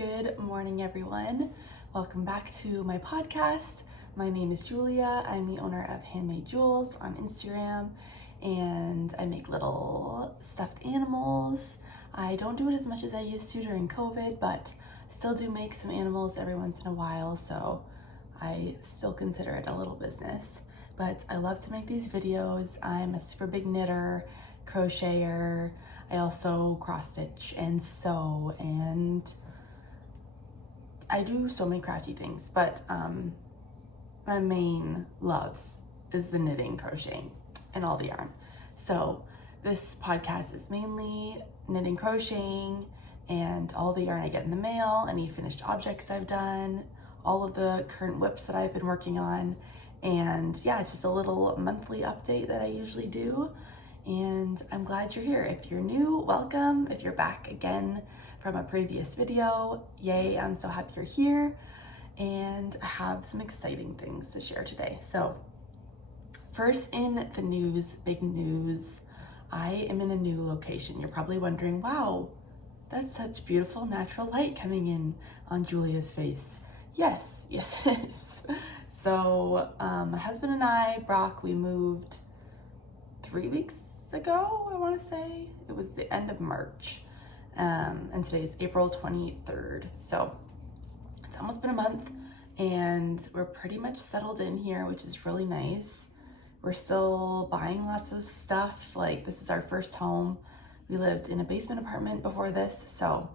Good morning, everyone. Welcome back to my podcast. My name is Julia. I'm the owner of Handmade Jules on Instagram, and I make little stuffed animals. I don't do it as much as I used to during COVID, but still do make some animals every once in a while, so I still consider it a little business. But I love to make these videos. I'm a super big knitter, crocheter. I also cross stitch and sew, and I do so many crafty things, but my main loves is the knitting, crocheting, and all the yarn. So this podcast is mainly knitting, crocheting, and all the yarn I get in the mail, any finished objects I've done, all of the current WIPs that I've been working on. And yeah, it's just a little monthly update that I usually do. And I'm glad you're here. If you're new, welcome. If you're back again from a previous video, yay, I'm so happy you're here. And I have some exciting things to share today. So first in the news, big news, I am in a new location. You're probably wondering, wow, that's such beautiful natural light coming in on Julia's face. Yes, it is. So my husband and I, Brock, we moved 3 weeks ago, I want to say. It was the end of March, and today is April 23rd. So it's almost been a month, and we're pretty much settled in here, which is really nice. We're still buying lots of stuff. Like, this is our first home. We lived in a basement apartment before this, so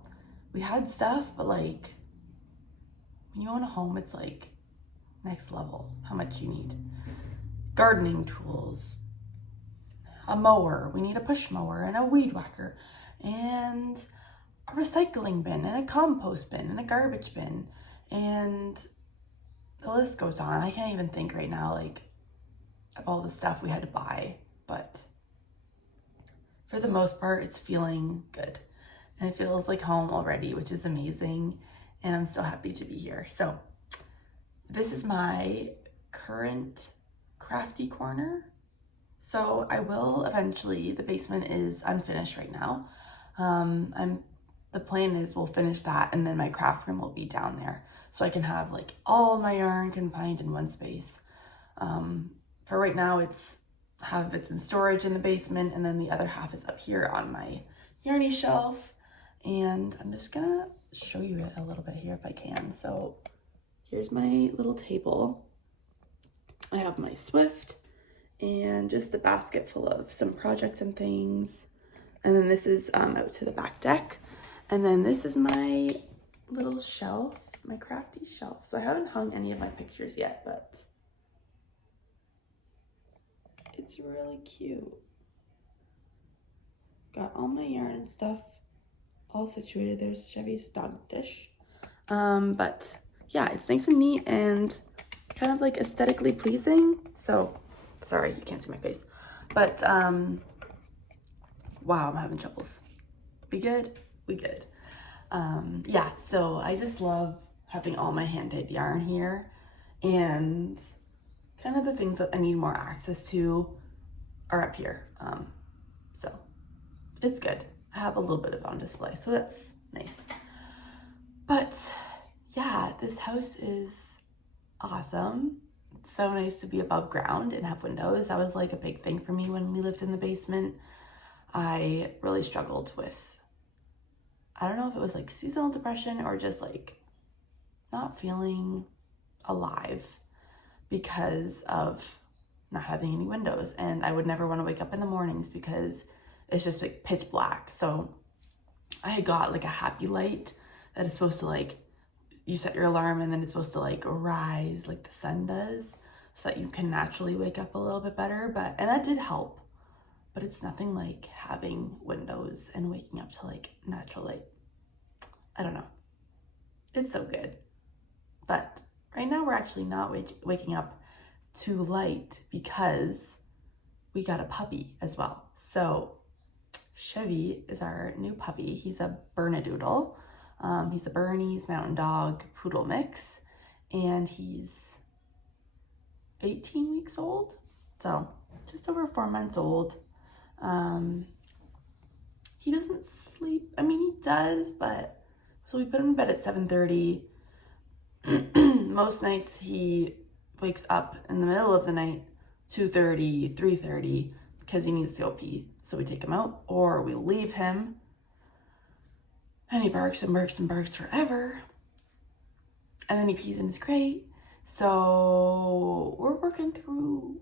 we had stuff, but like, when you own a home, it's like next level how much you need. Gardening tools, a mower, we need a push mower and a weed whacker, and a recycling bin and a compost bin and a garbage bin, and the list goes on. I can't even think right now like of all the stuff we had to buy, but for the most part it's feeling good and it feels like home already, which is amazing, and I'm so happy to be here. So this is my current crafty corner. So I will eventually, the basement is unfinished right now. The plan is we'll finish that, and then my craft room will be down there. So I can have like all my yarn confined in one space. For right now, it's half of it's in storage in the basement, and then the other half is up here on my Yarny Shelf. And I'm just gonna show you it a little bit here if I can. So here's my little table. I have my Swift and just a basket full of some projects and things. And then this is out to the back deck. And then this is my little shelf, my crafty shelf. So I haven't hung any of my pictures yet, but it's really cute. Got all my yarn and stuff all situated. There's Chevy's dog dish. But yeah, it's nice and neat and kind of like aesthetically pleasing. So sorry, you can't see my face, but wow, I'm having troubles. We good? We good. Yeah, so I just love having all my hand-dyed yarn here, and kind of the things that I need more access to are up here. So it's good. I have a little bit of it on display, so that's nice. But yeah, this house is awesome. It's so nice to be above ground and have windows. That was like a big thing for me when we lived in the basement. I really struggled with, I don't know if it was like seasonal depression or just like not feeling alive because of not having any windows. And I would never want to wake up in the mornings because it's just like pitch black. So I had got like a happy light that is supposed to like, you set your alarm and then it's supposed to like rise like the sun does, so that you can naturally wake up a little bit better. And that did help, but it's nothing like having windows and waking up to like natural light. I don't know. It's so good. But right now we're actually not waking up to light because we got a puppy as well. So Chevy is our new puppy. He's a Bernedoodle. He's a Bernese Mountain Dog Poodle mix, and he's 18 weeks old, so just over 4 months old. He doesn't sleep. I mean, he does, but So we put him to bed at 7:30. Most nights he wakes up in the middle of the night, 2:30, 3:30, because he needs to go pee. So we take him out, or we leave him, and he barks and barks and barks forever. And then he pees in his crate. So we're working through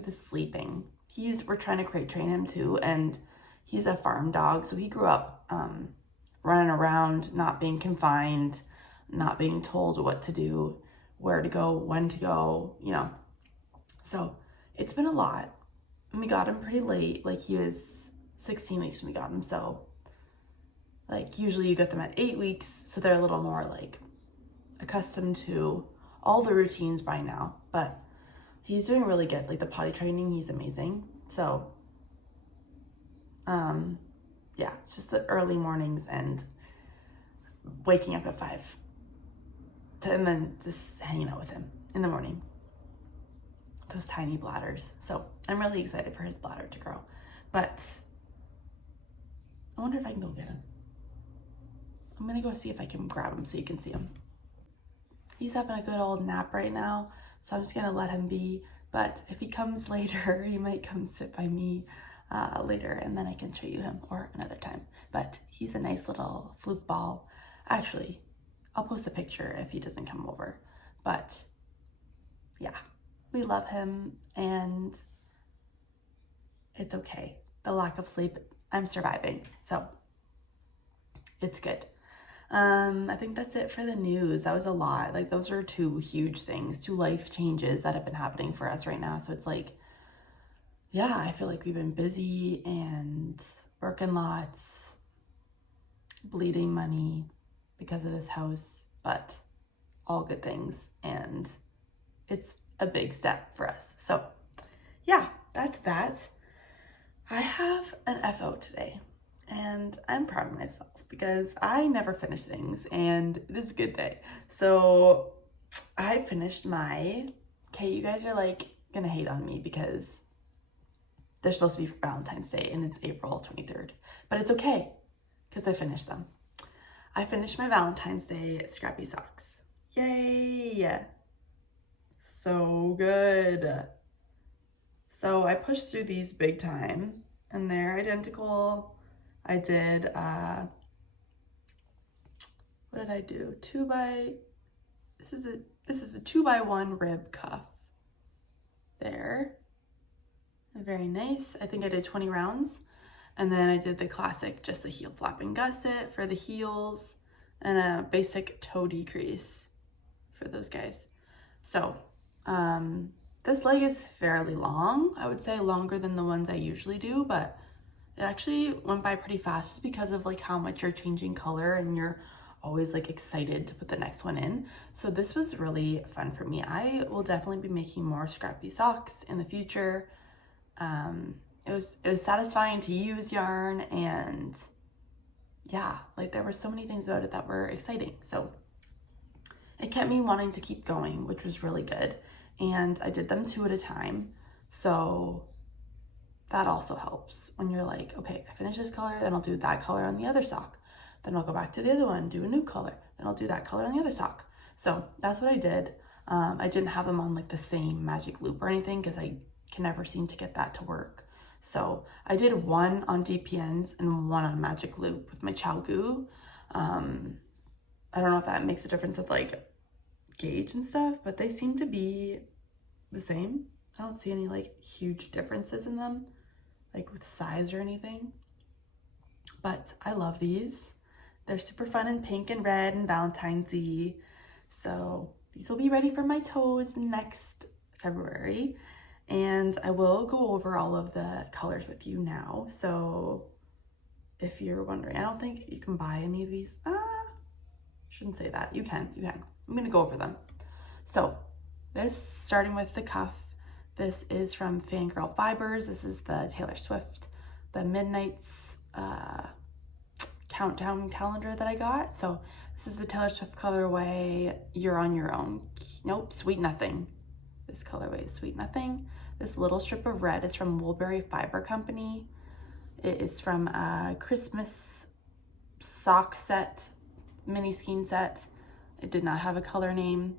the sleeping. We're trying to crate train him too, and he's a farm dog, so he grew up running around, not being confined, not being told what to do, where to go, when to go, So it's been a lot. And we got him pretty late. Like, he was 16 weeks when we got him. So like, usually you get them at 8 weeks, so they're a little more like accustomed to all the routines by now. But he's doing really good. Like, the potty training, he's amazing. So yeah, it's just the early mornings and waking up at 5 and then just hanging out with him in the morning. Those tiny bladders. So I'm really excited for his bladder to grow. But I wonder if I can go get him. I'm gonna go see if I can grab him so you can see him. He's having a good old nap right now, so I'm just gonna let him be. But if he comes later, he might come sit by me later, and then I can show you him, or another time. But he's a nice little floof ball. Actually, I'll post a picture if he doesn't come over. But yeah, we love him, and it's okay. The lack of sleep, I'm surviving, so it's good. I think that's it for the news. That was a lot. Like, those are two huge things, two life changes that have been happening for us right now. So it's like, yeah, I feel like we've been busy and working lots, bleeding money because of this house, but all good things. And it's a big step for us. So yeah, that's that. I have an FO today, and I'm proud of myself because I never finish things, and it is a good day. So I finished okay, you guys are like gonna hate on me because they're supposed to be for Valentine's Day and it's April 23rd, but it's okay because I finished them. I finished my Valentine's Day Scrappy Socks. Yay! So good. So I pushed through these big time, and they're identical. I did, what did I do? This is a 2x1 rib cuff. There. Very nice. I think I did 20 rounds. And then I did the classic, just the heel flapping gusset for the heels, and a basic toe decrease for those guys. So, this leg is fairly long. I would say longer than the ones I usually do, but it actually went by pretty fast just because of like how much you're changing color and you're always like excited to put the next one in. So this was really fun for me. I will definitely be making more Scrappy Socks in the future. It was satisfying to use yarn, and yeah, like there were so many things about it that were exciting. So it kept me wanting to keep going, which was really good. And I did them 2 at a time. So that also helps when you're like, okay, I finished this color, then I'll do that color on the other sock. Then I'll go back to the other one, do a new color. Then I'll do that color on the other sock. So that's what I did. I didn't have them on like the same magic loop or anything because I can never seem to get that to work. So I did one on DPNs and one on magic loop with my Chow Goo. I don't know if that makes a difference with like gauge and stuff, but they seem to be the same. I don't see any like huge differences in them, like with size or anything. But I love these. They're super fun in pink and red and Valentine's-y. So these will be ready for my toes next February. And I will go over all of the colors with you now. So if you're wondering, I don't think you can buy any of these. Shouldn't say that. You can. I'm gonna go over them. So this, starting with the cuff, this is from Fangirl Fibers. This is the Taylor Swift, the Midnight's countdown calendar that I got. So this is the Taylor Swift colorway, You're on Your Own. Nope, Sweet Nothing. This colorway is Sweet Nothing. This little strip of red is from Woolberry Fiber Company. It is from a Christmas sock set mini skein set. It did not have a color name.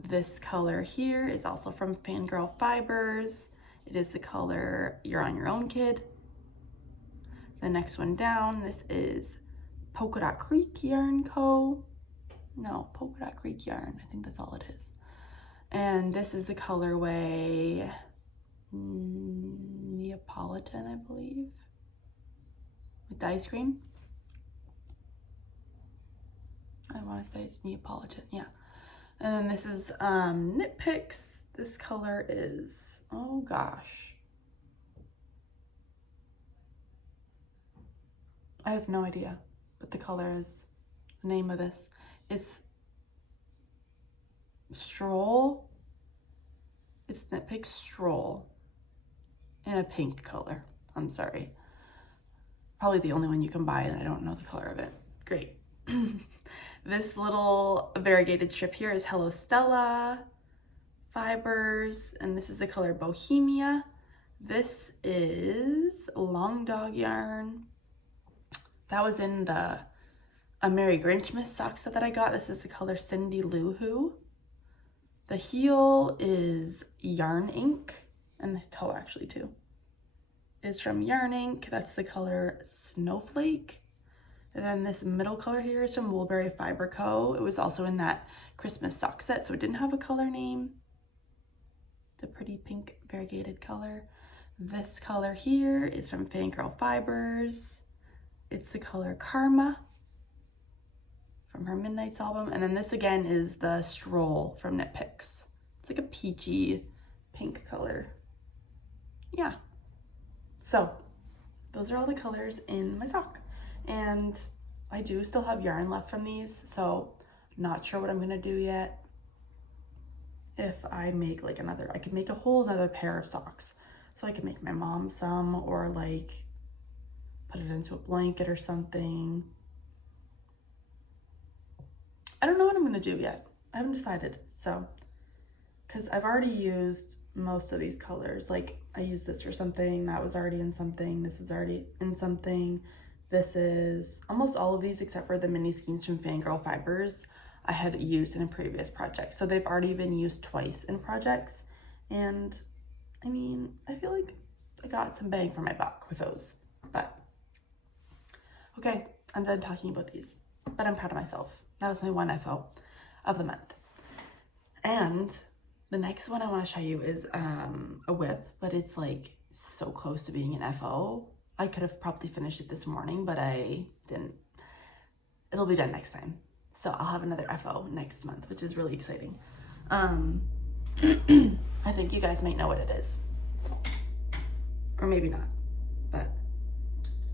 This color here is also from Fangirl Fibers. It is the color You're on Your Own, Kid. The next one down, this is Polka Dot Creek Yarn Co. No, Polka Dot Creek Yarn. I think that's all it is. And this is the colorway Neapolitan, I believe, with the ice cream. I want to say it's Neapolitan, yeah. And then this is Knit Picks. This color is, oh gosh, I have no idea what the color is. The name of this, it's Stroll. It's Knit Picks Stroll in a pink color. I'm sorry. Probably the only one you can buy, and I don't know the color of it. Great. This little variegated strip here is Hello Stella Fibers, and this is the color Bohemia. This is Long Dog Yarn. That was in the A Merry Grinchmas sock set that I got. This is the color Cindy Lou Who. The heel is Yarn Ink, and the toe actually too is from Yarn Ink. That's the color Snowflake. And then this middle color here is from Woolberry Fiber Co. It was also in that Christmas sock set, so it didn't have a color name. It's a pretty pink variegated color. This color here is from Fangirl Fibers. It's the color Karma from her Midnights album. And then this again is the Stroll from Knit Picks. It's like a peachy pink color. Yeah. So those are all the colors in my sock. And I do still have yarn left from these, so not sure what I'm gonna do yet. If I make like another, I could make a whole another pair of socks. So I could make my mom some, or like put it into a blanket or something. I don't know what I'm gonna do yet. I haven't decided, so. Cause I've already used most of these colors. Like I used this for something, that was already in something, this is already in something. This is almost all of these except for the mini skeins from Fangirl Fibers I had used in a previous project. So they've already been used twice in projects. And I mean, I feel like I got some bang for my buck with those. But okay, I'm done talking about these, but I'm proud of myself. That was my one FO of the month. And the next one I want to show you is a WIP, but it's like so close to being an FO. I could have probably finished it this morning, but I didn't. It'll be done next time. So I'll have another FO next month, which is really exciting. I think you guys might know what it is. Or maybe not, but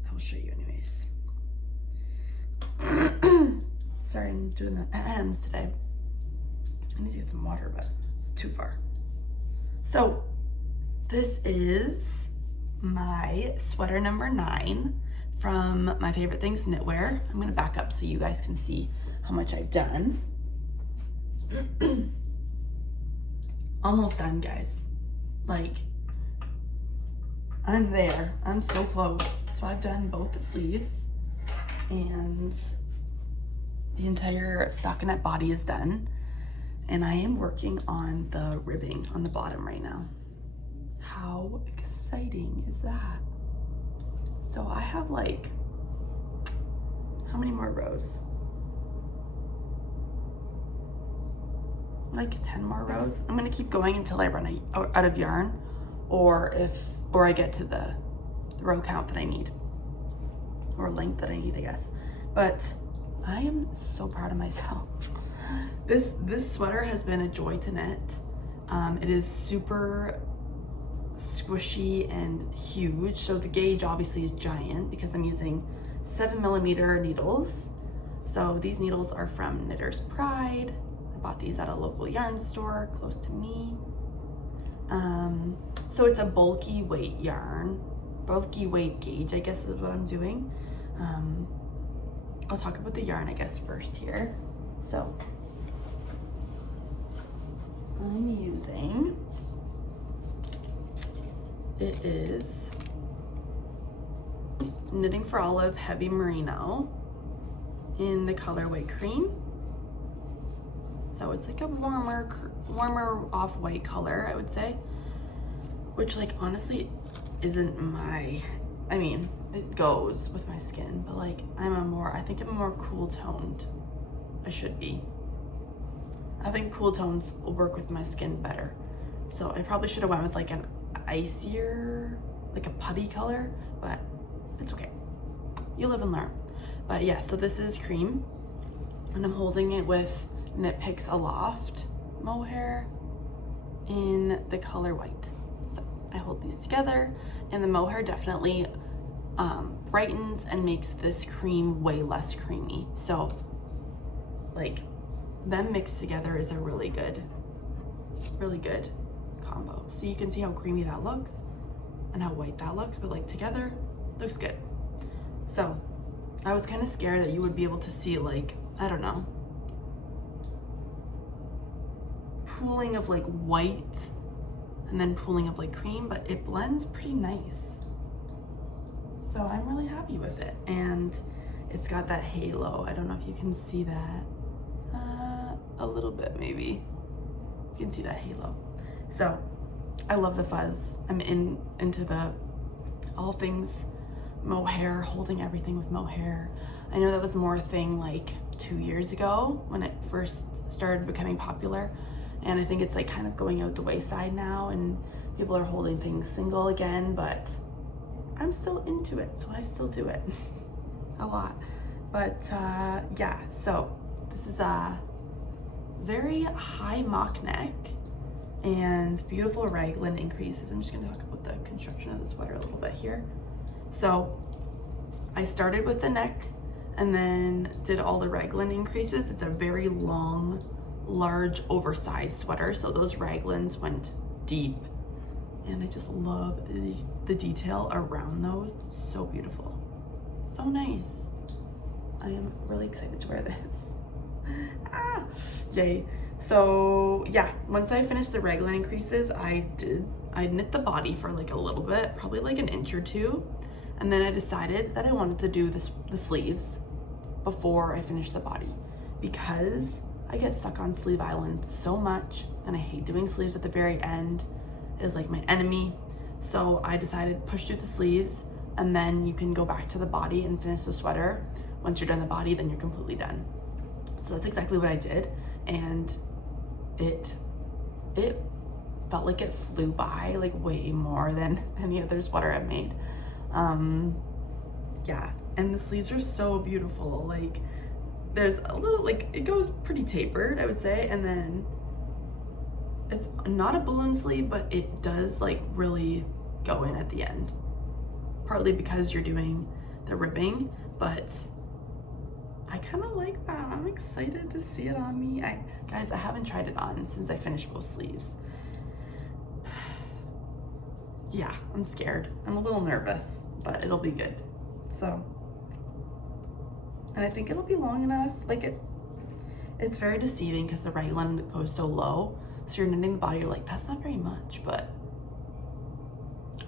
I will show you anyways. Sorry, I'm doing the AMs today. I need to get some water, but it's too far. So this is my sweater number 9 from My Favorite Things Knitwear. I'm gonna back up so you guys can see how much I've done. Almost done, guys. Like, I'm there. I'm so close. So I've done both the sleeves and the entire stockinette body is done. And I am working on the ribbing on the bottom right now. How exciting is that? So I have like, how many more rows? Like 10 more rows. I'm gonna keep going until I run out of yarn, or I get to the row count that I need, or length that I need, I guess. But I am so proud of myself. This sweater has been a joy to knit. It is super squishy and huge, so the gauge obviously is giant because I'm using 7mm needles. So these needles are from Knitter's Pride. I bought these at a local yarn store close to me. So it's a bulky weight yarn, bulky weight gauge, I guess is what I'm doing. I'll talk about the yarn, I guess, first here. So I'm using, it is Knitting for Olive Heavy Merino. in the colorway cream. So it's like a warmer off-white color, I would say, which like honestly isn't my, I mean, it goes with my skin, but like I think I'm a more cool toned. I should be. I think cool tones will work with my skin better. So I probably should have went with like an icier, like a putty color, but it's okay. You live and learn. But yeah, so this is cream, and I'm holding it with Knit Picks Aloft mohair in the color white. So I hold these together, and the mohair definitely brightens and makes this cream way less creamy. So like them mixed together is a really good combo. So you can see how creamy that looks and how white that looks, but like together looks good. So I was kind of scared that you would be able to see like, I don't know, pooling of like white and then pooling of like cream, but it blends pretty nice. So I'm really happy with it. And it's got that halo. I don't know if you can see that. A little bit maybe. You can see that halo. So I love the fuzz. I'm into the all things mohair, holding everything with mohair. I know that was more a thing like 2 years ago when it first started becoming popular, and I think it's like kind of going out the wayside now and people are holding things single again, but I'm still into it, so I still do it a lot. But yeah, so this is a very high mock neck and beautiful raglan increases. I'm just gonna talk about the construction of the sweater a little bit here. So I started with the neck and then did all the raglan increases. It's a very long, large, oversized sweater, so those raglans went deep, and I just love the detail around those. It's so beautiful, so nice. I am really excited to wear this. Yay. So yeah, once I finished the raglan increases, I knit the body for like a little bit, probably like an inch or two, and then I decided that I wanted to do the sleeves before I finished the body, because I get stuck on Sleeve Island so much and I hate doing sleeves at the very end. It is like my enemy. So I decided push through the sleeves, and then you can go back to the body and finish the sweater. Once you're done the body, then you're completely done. So that's exactly what I did, and it felt like it flew by like way more than any other sweater I've made. Yeah, and the sleeves are so beautiful. Like there's a little, like it goes pretty tapered, I would say, and then it's not a balloon sleeve, but it does like really go in at the end, partly because you're doing the ribbing, but I kind of like that. I'm excited to see it on me. Guys, I haven't tried it on since I finished both sleeves. Yeah, I'm scared. I'm a little nervous, but it'll be good. So, and I think it'll be long enough. Like it's very deceiving because the raglan goes so low. So you're knitting the body, you're like, that's not very much, but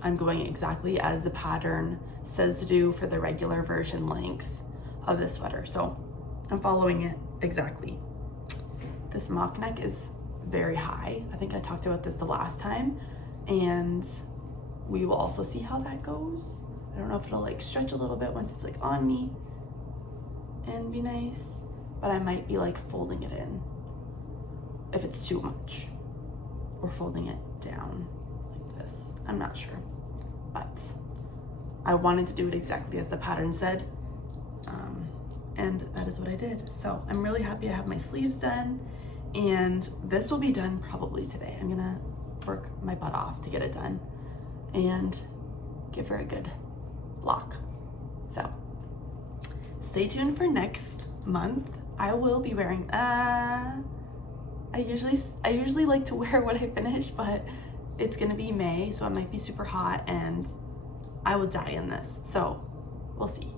I'm going exactly as the pattern says to do for the regular version length of this sweater. So I'm following it exactly. This mock neck is very high. I think I talked about this the last time, and we will also see how that goes. I don't know if it'll like stretch a little bit once it's like on me and be nice, but I might be like folding it in if it's too much, or folding it down like this. I'm not sure, but I wanted to do it exactly as the pattern said, and that is what I did. So I'm really happy I have my sleeves done, and this will be done probably today. I'm gonna work my butt off to get it done and give her a good block. So stay tuned for next month. I will be wearing I usually like to wear what I finish, but it's gonna be May, so it might be super hot and I will die in this. So we'll see.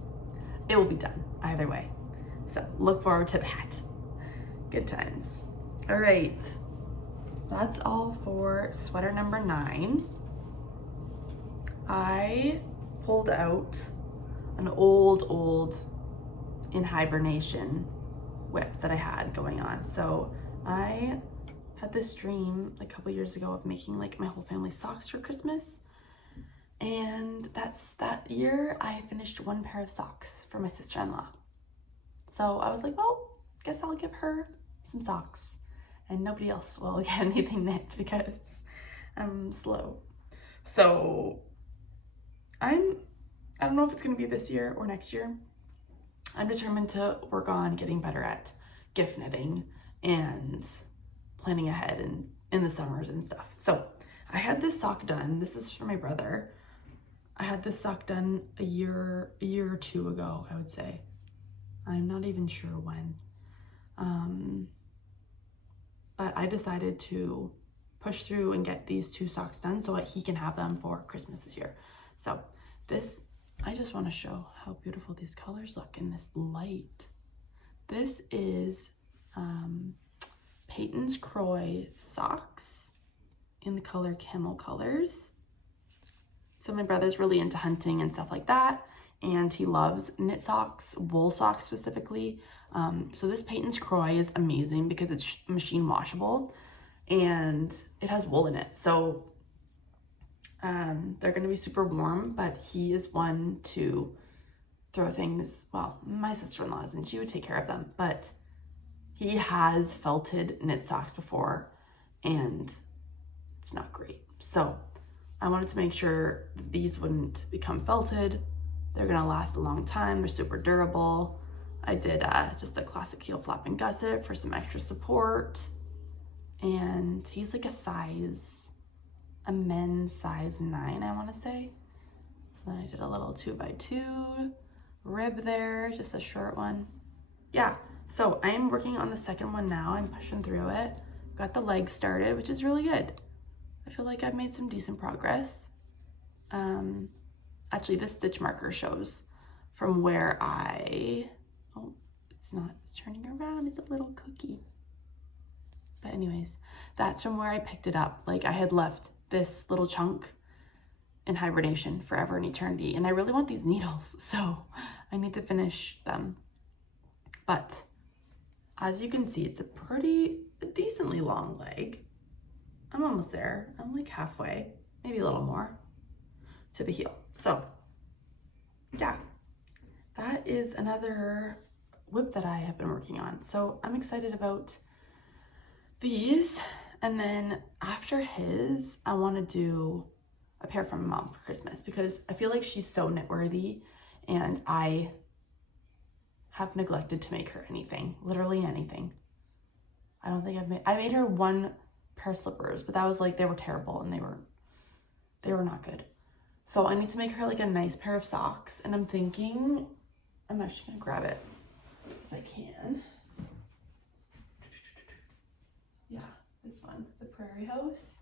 It will be done either way. So look forward to that. Good times. All right, that's all for sweater number 9. I pulled out an old in hibernation WIP that I had going on. So I had this dream a couple years ago of making like my whole family socks for Christmas. And that year I finished one pair of socks for my sister-in-law. So I was like, well, guess I'll give her some socks and nobody else will get anything knit because I'm slow. So I don't know if it's gonna be this year or next year. I'm determined to work on getting better at gift knitting and planning ahead in the summers and stuff. So I had this sock done. This is for my brother. I had this sock done a year or two ago, I would say. I'm not even sure when. But I decided to push through and get these 2 socks done so that he can have them for Christmas this year. So this, I just want to show how beautiful these colors look in this light. This is Peyton's Croy socks in the color Camel Colors. So my brother's really into hunting and stuff like that, and he loves knit socks, wool socks specifically. So this Peyton's Croy is amazing because it's machine washable and it has wool in it. So they're gonna be super warm, but he is one to throw things, well, my sister-in-law is, and she would take care of them, but he has felted knit socks before and it's not great. So I wanted to make sure that these wouldn't become felted. They're gonna last a long time. They're super durable. I did just a classic heel flap and gusset for some extra support. And he's like a men's size 9, I wanna say. So then I did a little 2x2 rib there, just a short one. Yeah, so I am working on the second one now. I'm pushing through it. Got the legs started, which is really good. I feel like I've made some decent progress. Actually, this stitch marker shows from where oh, it's not, it's turning around, it's a little cookie. But anyways, that's from where I picked it up. Like I had left this little chunk in hibernation forever and eternity, and I really want these needles, so I need to finish them. But as you can see, it's a decently long leg. I'm almost there. I'm like halfway, maybe a little more to the heel. So yeah, that is another WIP that I have been working on. So I'm excited about these. And then after his, I want to do a pair from my mom for Christmas because I feel like she's so knit worthy and I have neglected to make her anything, literally anything. I don't think I made her one pair of slippers, but that was like, they were terrible and they were not good. So I need to make her like a nice pair of socks, and I'm thinking, I'm actually gonna grab it if I can. Yeah, this one, the Prairie House.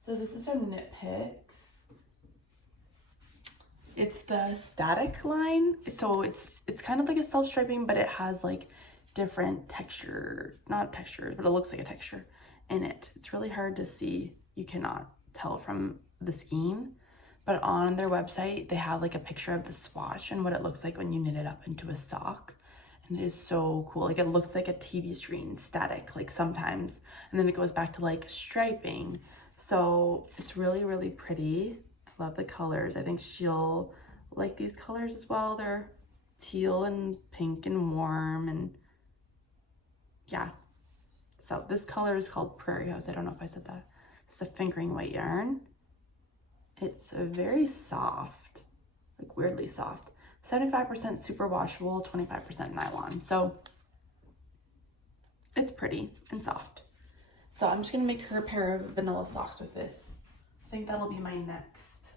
So this is from Knit Picks. It's the static line. So it's kind of like a self-striping, but it has like different texture, not textures, but it looks like a texture in it. It's really hard to see. You cannot tell from the skein, but on their website, they have like a picture of the swatch and what it looks like when you knit it up into a sock. And it is so cool. Like it looks like a TV screen static, like sometimes, and then it goes back to like striping. So it's really, really pretty. I love the colors. I think she'll like these colors as well. They're teal and pink and warm, and yeah. So this color is called Prairie House. I don't know if I said that. It's a fingering weight yarn. It's a very soft, like weirdly soft. 75% super washable, 25% nylon. So it's pretty and soft. So I'm just gonna make her a pair of vanilla socks with this. I think that'll be my next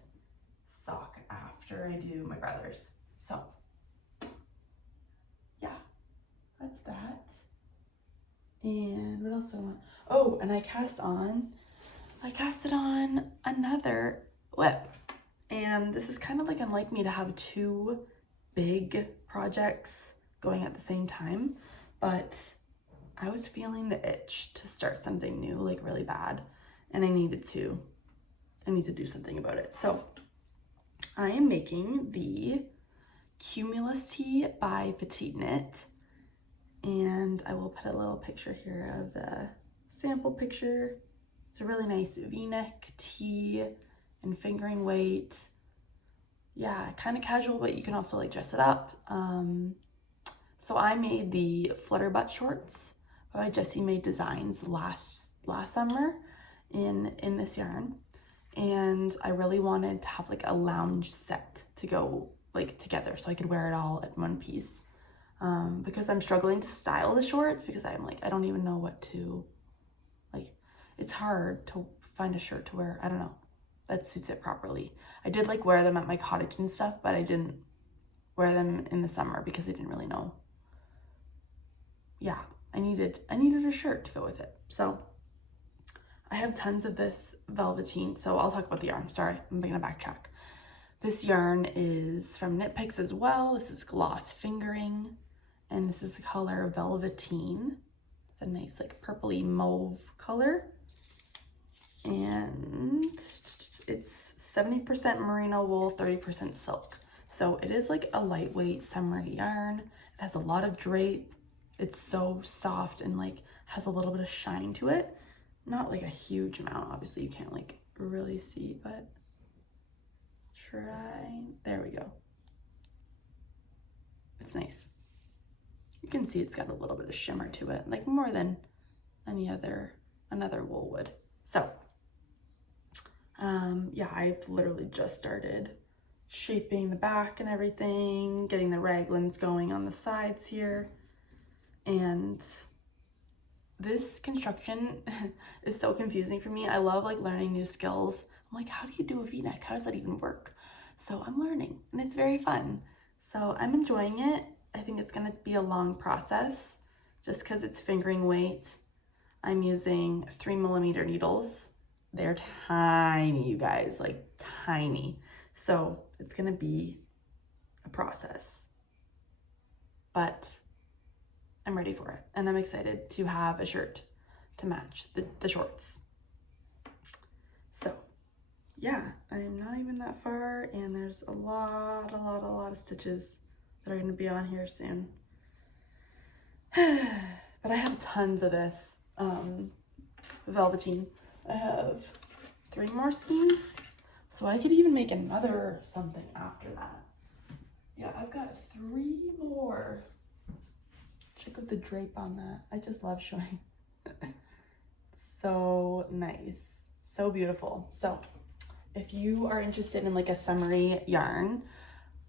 sock after I do my brother's. So yeah, that's that. And what else do I want? Oh, and I casted on another WIP. And this is kind of like unlike me to have 2 big projects going at the same time, but I was feeling the itch to start something new, like really bad, and I need to do something about it. So I am making the Cumulus Tee by Petite Knit. And I will put a little picture here of the sample picture. It's a really nice v-neck tee and fingering weight. Yeah, kind of casual, but you can also like dress it up. So I made the flutter butt shorts by Jessie Made Designs last summer in this yarn, and I really wanted to have like a lounge set to go like together so I could wear it all at one piece. Because I'm struggling to style the shorts because I'm like, I don't even know what to, like, it's hard to find a shirt to wear, I don't know, that suits it properly. I did like wear them at my cottage and stuff, but I didn't wear them in the summer because I didn't really know. Yeah, I needed a shirt to go with it. So I have tons of this velveteen, so I'll talk about the yarn. Sorry, I'm gonna backtrack. This yarn is from Knit Picks as well. This is gloss fingering, and this is the color Velveteen. It's a nice like purpley mauve color. And it's 70% merino wool, 30% silk. So it is like a lightweight summery yarn. It has a lot of drape. It's so soft and like has a little bit of shine to it. Not like a huge amount. Obviously you can't like really see, but there we go. It's nice. You can see it's got a little bit of shimmer to it, like more than another wool would. So yeah, I've literally just started shaping the back and everything, getting the raglans going on the sides here. And this construction is so confusing for me. I love like learning new skills. I'm like, how do you do a v-neck? How does that even work? So I'm learning and it's very fun. So I'm enjoying it. I think it's gonna be a long process just because it's fingering weight. I'm using 3mm needles. They're tiny, you guys, like tiny. So it's gonna be a process, but I'm ready for it. And I'm excited to have a shirt to match the shorts. So yeah, I'm not even that far, and there's a lot of stitches that are gonna be on here soon. But I have tons of this velveteen. I have 3 more skeins, so I could even make another something after that. Yeah, I've got 3 more. Check out the drape on that. I just love showing. So nice, so beautiful. So if you are interested in like a summery yarn,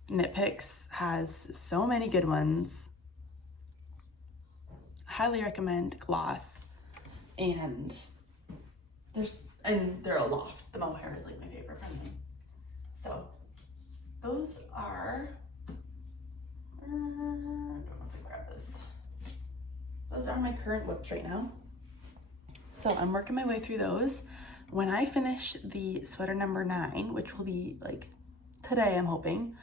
Knit Picks has so many good ones. Highly recommend gloss, and they're a loft. The mohair is like my favorite from them. So those are, I don't know if I grab this. Those are my current WIPs right now. So I'm working my way through those. When I finish the sweater number 9, which will be like today, I'm hoping,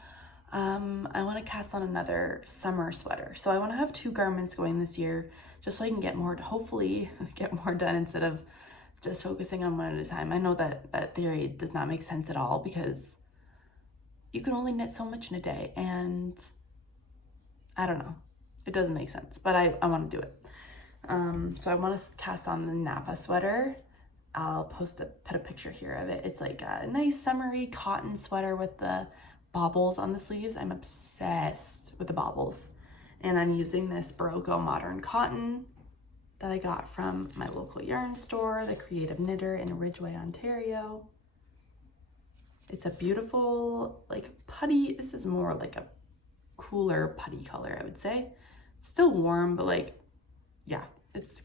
I want to cast on another summer sweater. So I want to have 2 garments going this year, just so I can get more, hopefully get more done instead of just focusing on one at a time. I know that that theory does not make sense at all because you can only knit so much in a day, and I don't know, it doesn't make sense, but I want to do it. So I want to cast on the Napa sweater. I'll put a picture here of it. It's like a nice summery cotton sweater with the baubles on the sleeves. I'm obsessed with the baubles. And I'm using this Barocco Modern Cotton that I got from my local yarn store, the Creative Knitter in Ridgeway, Ontario. It's a beautiful, like putty. This is more like a cooler putty color, I would say. It's still warm, but like, yeah, it's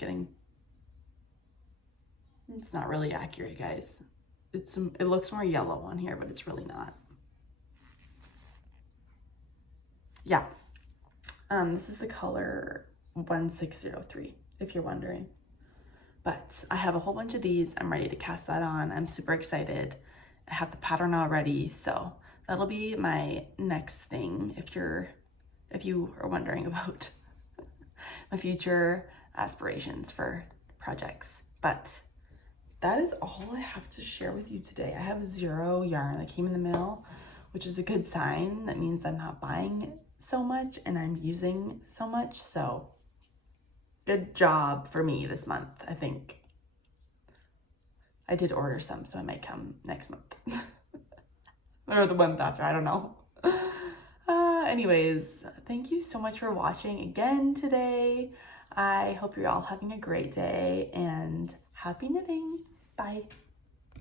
not really accurate, guys. It looks more yellow on here, but it's really not. Yeah. This is the color 1603, if you're wondering. But I have a whole bunch of these. I'm ready to cast that on. I'm super excited. I have the pattern already, so that'll be my next thing if you are wondering about my future aspirations for projects. But that is all I have to share with you today. I have 0 yarn that came in the mail which is a good sign. That means I'm not buying so much and I'm using so much. So good job for me this month, I think. I did order some, so I might come next month. Or the month after, I don't know. Anyways, thank you so much for watching again today. I hope you're all having a great day and happy knitting. Bye.